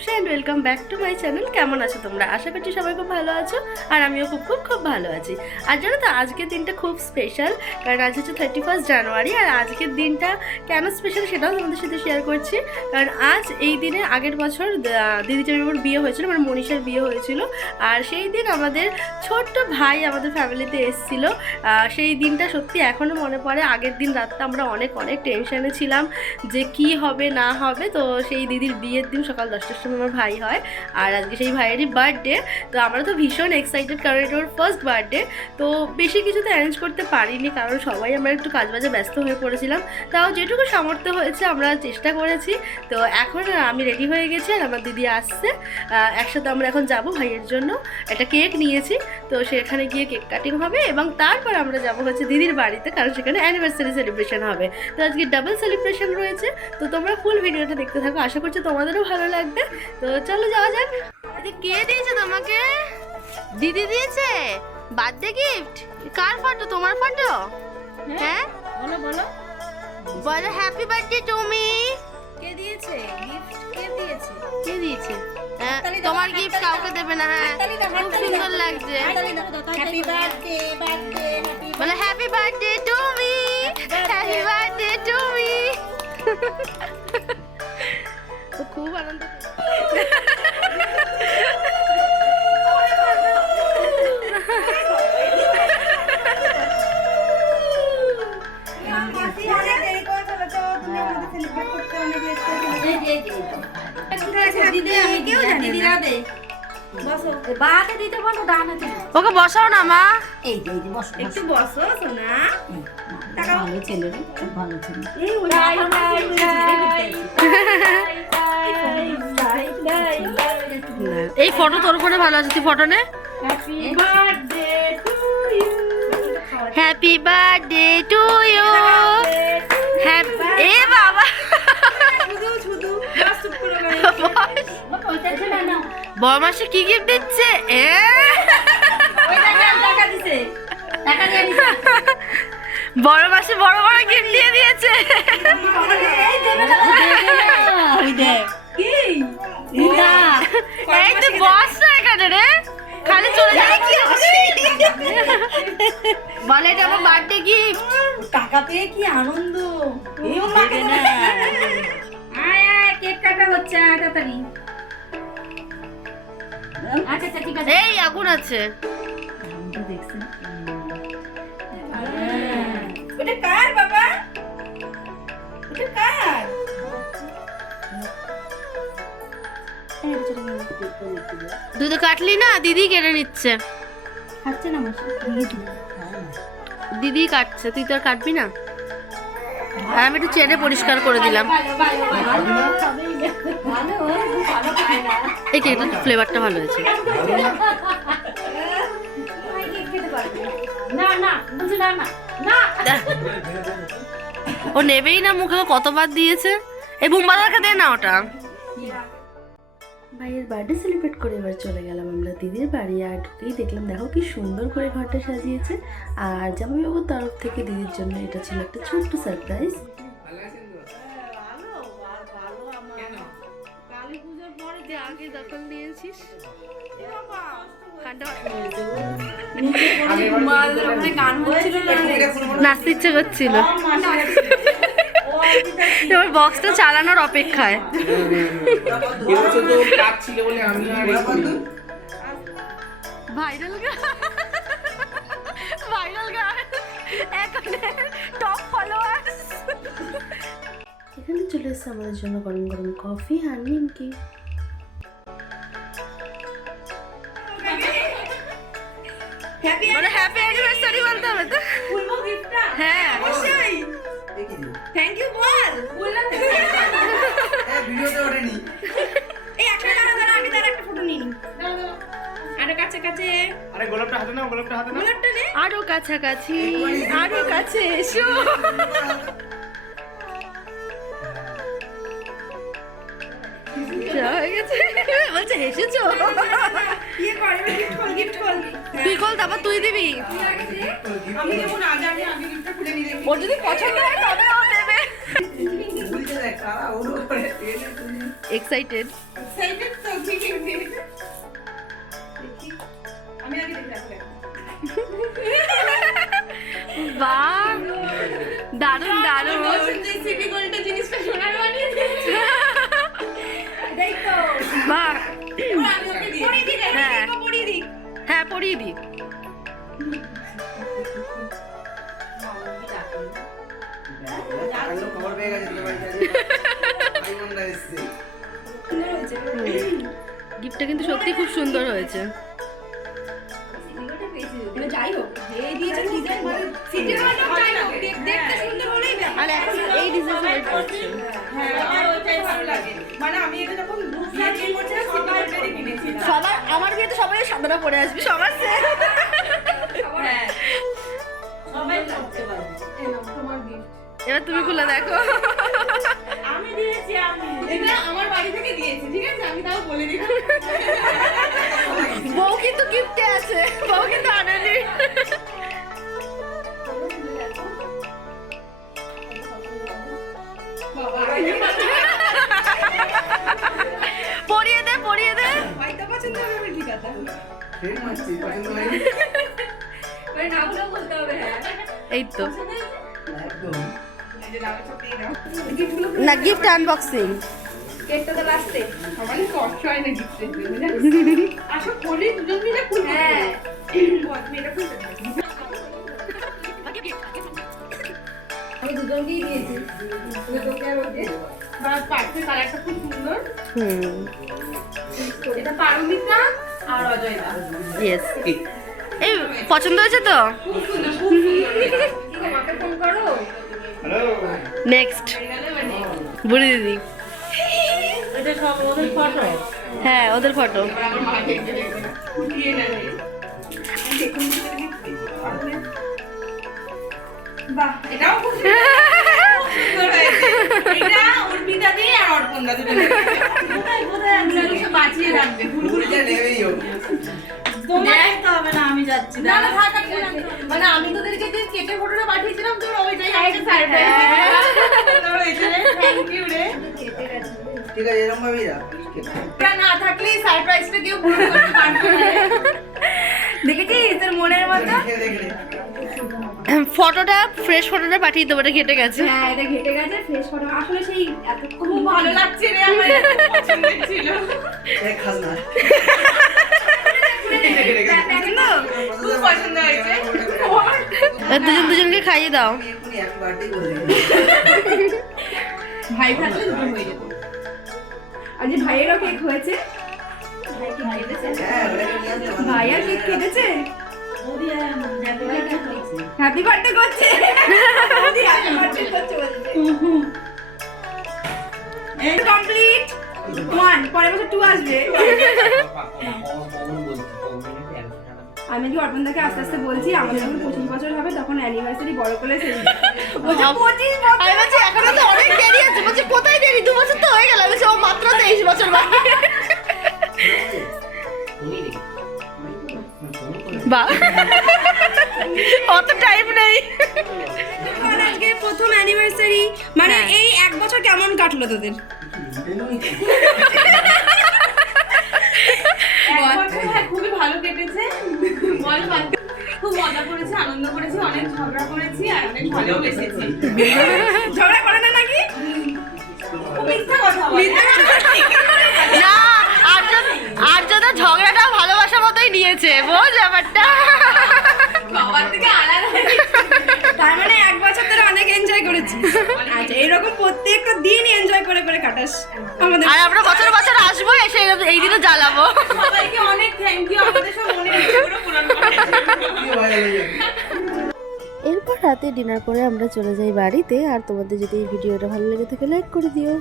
Rupsa and welcome back to my channel. কেমন আছো তোমরা? আশা করছি সবাই খুব ভালো আছো আর আমিও খুব ভালো আছি। আর জানো তো আজকের দিনটা খুব স্পেশাল, কারণ আজ হচ্ছে 31 জানুয়ারি। আর আজকের দিনটা কেন স্পেশাল সেটাও তোমাদের সাথে শেয়ার করছি। কারণ আজ এই দিনে আগের বছর দিদি চামিমার বিয়ে হয়েছিল, মানে মনীষার বিয়ে হয়েছিল। আর সেই দিন আমাদের ছোট্ট ভাই আমাদের ফ্যামিলিতে এসেছিল। সেই দিনটা সত্যি এখনও মনে পড়ে। আগের দিন রাতটা আমরা অনেক টেনশনে ছিলাম যে কি হবে না হবে। তো সেই দিদির বিয়ের দিন সকাল 10টার সময় আমার ভাই হয়, আর আজকে সেই ভাইয়েরই বার্থডে। তো আমরা তো ভীষণ এক্সাইটেড, কারণ এটা ওর ফার্স্ট বার্থডে। তো বেশি কিছু তো অ্যারেঞ্জ করতে পারিনি, কারণ সবাই আমরা একটু কাজবাজে ব্যস্ত হয়ে পড়েছিলাম। তাও যেটুকু সামর্থ্য হয়েছে আমরা চেষ্টা করেছি। তো এখন আমি রেডি হয়ে গেছি আর আমার দিদি আসছে। একসাথে আমরা এখন যাব ভাইয়ের জন্য। একটা কেক নিয়েছি, তো সেখানে গিয়ে কেক কাটিং হবে এবং তারপর আমরা যাব হচ্ছে দিদির বাড়িতে, কারণ সেখানে অ্যানিভার্সারি সেলিব্রেশন হবে। তো আজকে ডাবল সেলিব্রেশন রয়েছে। তো তোমরা ফুল ভিডিওটা দেখতে থাকো, আশা করছি তোমাদেরও ভালো লাগবে। তো চলো যাওয়া যাক। কে দিয়েছে তোমাকে? দিদি দিয়েছে বার্থডে গিফট। কার ফটো? তোমার ফটো? হ্যাঁ বলো বলো বলো। হ্যাপি বার্থডে টমি। কে দিয়েছে গিফট? কে দিয়েছে? কে দিয়েছে? তোমার গিফট কাউকে দেবে না। হ্যাঁ খুব সুন্দর লাগছে। হ্যাপি বার্থডে বার্থডে হ্যাপি বলো হ্যাপি বার্থডে টমি, হ্যাপি বার্থডে টমি। খুব আনন্দ। ওকে বসাও না মা। একটু বসো সোনা। ভালো ছেলে রে, খুব ভালো ছেলে। এই ফটো তোর ফোনে ভালো আছে, তুই ফটো নে। Happy birthday to you. এ বাবা বরমাসে কি গিফট দিচ্ছে? বড় মাসে বড় গিফট দিয়ে দিয়েছে। এই তো বস না এখানে রে, খালি চলে যাবে। কি বলে এটা আমার বার্থডে গিফট। টাকা পেয়ে কি আনন্দ! কেক কাটা হচ্ছে তাড়াতাড়ি। আচ্ছা ঠিক আছে। এই আগুন আছে। দেখছেন ওটা কার বাবা? ওটা কার? তুই তো কাটলি না, দিদি কেটে নিচ্ছে। খাচ্ছে না মাসি? দিদি কাটছে, তুই তো আর কাটবি না। আর আমি একটু চেনে পরিষ্কার করে দিলাম। এই কেকটার ফ্লেভারটা ভালো হয়েছে। ও নেবেই না মুখে, কতবার দিয়েছে। এই বুম্বাদাকে দে না ওটা। ভাইয়ের বার্থডে সেলিব্রেট করে এবার চলে গেলাম আমরা দিদির বাড়ি। আর ঢুকেই দেখলাম, দেখো কি সুন্দর করে ঘরটা সাজিয়েছে। আর জামাইবাবুর তরফ থেকে দিদির জন্য এটা ছিল একটা ছোট্ট সারপ্রাইজ। আগে দখল নিয়েছিস, নাচতে ইচ্ছে করছিল। এবার বক্সটা চালানোর অপেক্ষায়। ভাইরাল গান এখানে টপ ফলোয়ার্স। এখানে চলে এসেছে আমাদের জন্য গরম গরম কফি আর নিমকি। হ্যাপি অ্যানিভার্সারি বলতে হবে তো। হ্যাঁ অবশ্যই থ্যাংক ইউ বল। বললাম তো ভিডিওতে ওঠেনি। এই একটা দাঁড়া আমি তার একটা ফটো নিই। আরে কাছে আরে গোলাপটা হাতে নাও, গোলাপটা নে। আরো কাছাকাছি, আরো কাছে এসো। বলছে হেসেছো। তুই কল, তারপর তুই দিবি। ওর যদি পছন্দ হয় তবে ও দেবে। এক্সাইটেড। এক্সাইটেড তো ঠিক আছে দেখি আমি আগে দেখি বাহ, দারুণ দারুণ। সিটি গোল্ডটা জিনিসটা সোনার বানিয়ে দিয়েছে দেখ তো বাহ, আমি ওকে দিয়ে পড়িয়ে দিই হ্যাঁ। পড়িয়ে দিই হ্যাঁ পরিয়ে দি। খবর পেয়ে গেছে তোমার বাড়িতে আইমন্ডা এসছে। গিফটটা কিন্তু সত্যি খুব সুন্দর হয়েছে। যাই হোক যে দিয়েছে ডিজাইন মানে সিটি গোল্ডটা যাই হোক দেখতে সুন্দর হলেই ব্যাপার। আর এখন এই ডিজাইন সবাই পড়ছে। হ্যাঁ আমার ওইটাই ভালো লাগে মানে আমি এটা যখন বিয়ে করছিলাম সিটি গোল্ডেরই কিনেছিলাম সবার, আমার বিয়েতে সবাই সাদাটা পরে আসবি সবার সে। হ্যাঁ সবাই করতে পারে। এই নাও তোমার গিফট এবার তুমি খুলে দেখো। আমি দিয়েছি আমি। এটা আমার বাড়ি থেকে দিয়েছি ঠিক আছে আমি তাও বলে দিলাম বউ কিন্তু গিফটে আছে, বউ কিন্তু আনেনি। বাবা পরিয়ে দে পরিয়ে দে। হয়তো পছন্দ হবে ঠিক আছে ফ্রেন্ড মারছি পছন্দ হয়নি ওই নামটাও বলতে হবে হ্যাঁ এই তো একদম। এই যে দাও সব দিয়ে দাও গিফটগুলো না, গিফট আনবক্সিং। কেকটা তো লাস্টে সবারই কষ্ট হয় না গিফট দিতে আসো বলি দুজন মিলে খুলতে হ্যাঁ তুমি এটা খুলতে দাও আমি দুজনকেই দিয়েছি তোকে আর ওকে বা পার্সেল কালারটা খুব সুন্দর এটা পারমিতা আর অজয় দা ইয়েস। এই পছন্দ হয়েছে তো? খুব সুন্দর খুব সুন্দর আমাকে ফোন করো হ্যালো নেক্সট বুড়ি দিদি। এটা সব ওদের ফটো। হ্যাঁ ওদের ফটো। আমার মা দেখতে দেখতে ফুটিয়ে নেয় দেখুন বাহ এটাও খুব সুন্দর হয়েছে এটা অর্পিতা দি আর অর্পণ দা দুটো কোথায় কোথায় এগুলো সব বাঁচিয়ে রাখবে ফুলগুলো এটা নেবেই হোক। তোমার দেখতে হবে না, আমি যাচ্ছি। না না থাক থাক মানে আমি তোদেরকে যে কেকের ফটোটা পাঠিয়েছিলাম তোর ওইটাই আমাকে সারপ্রাইজ তোর ওইটাই থ্যাংক ইউ রে ঠিক আছে এরকম ভাবেই রাখ। এটা না থাকলে সারপ্রাইজটা কেউ পূরণ করতে পারতো না দেখেছিস তোর মনের মতো দেখে দেখে ফটোটা, ফ্রেশ ফটোটা পাঠিয়ে দেবো, এটা কেটে গেছে। হ্যাঁ এটা ঘেটে গেছে ফ্রেশ ফটো আসলে সেই এত খুব ভালো লাগছে রে আমার পছন্দের ছিল এক খাজনা খুব পছন্দ হয়েছে দুজন দুজনকে খাইয়ে দাও। আমি এক্ষুনি হ্যাপি বার্থডে বলে দিই। ভাই থাকলে দুটো হয়ে যেত আজ ভাইয়েরও কেক হয়েছে ভাই কেক কেটেছে হ্যাঁ ওটাকে নিয়ে আসতে পারবো। ভাইয়া কেক কেটেছে ওদি হ্যাপি বার্থডে করছে। হ্যাপি বার্থডে করছে মোদি হ্যাপি বার্থডে করছে এই কমপ্লিট 1 পরের বছর 2 আসবে আমি কি অর্পণদাকে আস্তে আস্তে বলছি আমাদের যখন 25 বছর হবে তখন অ্যানিভার্সারি বড় করে বলছে 25 বছর আমি বলছি এখনো তো অনেক দেরি আছে। বলছি কোথায় দেরি, 2 বছর তো হয়ে গেল। আমি বলছি ও মাত্র 23 বছর বাকি। বাহ, অত টাইম নেই। তখন আজকে প্রথম অ্যানিভার্সারি মানে হ্যাঁ। এই এক বছর কেমন কাটলো তোদের খুবই ভালো কেটেছে খুব মজা করেছি আনন্দ করেছি অনেক ঝগড়া করেছি আর অনেক ভালোবেসেছি ঝগড়া করে না নাকি মিথ্যা কথা বলে না, আর্যদা ঝগড়াটা ভালোবাসার মতোই নিয়েছে, বোঝ ব্যাপারটা। বাবার থেকে আলাদা তার মানে এক বছর ধরে অনেক এনজয় করেছি আচ্ছা এরকম প্রত্যেকটা দিন এনজয় করে করে কাটাস আমাদের আর আমরা বছর বছর আসবো, এসে এই দিনও জ্বালাবো। সবাইকে অনেক থ্যাংক ইউ আমাদের সব মনে ইচ্ছেগুলো পূরণ করেছে কি ভালো লাগে। এরপর রাতে ডিনার করে আমরা চলে যাই বাড়িতে। আর তোমাদের যদি এই ভিডিওটা ভালো লেগে থাকে লাইক করে দিও।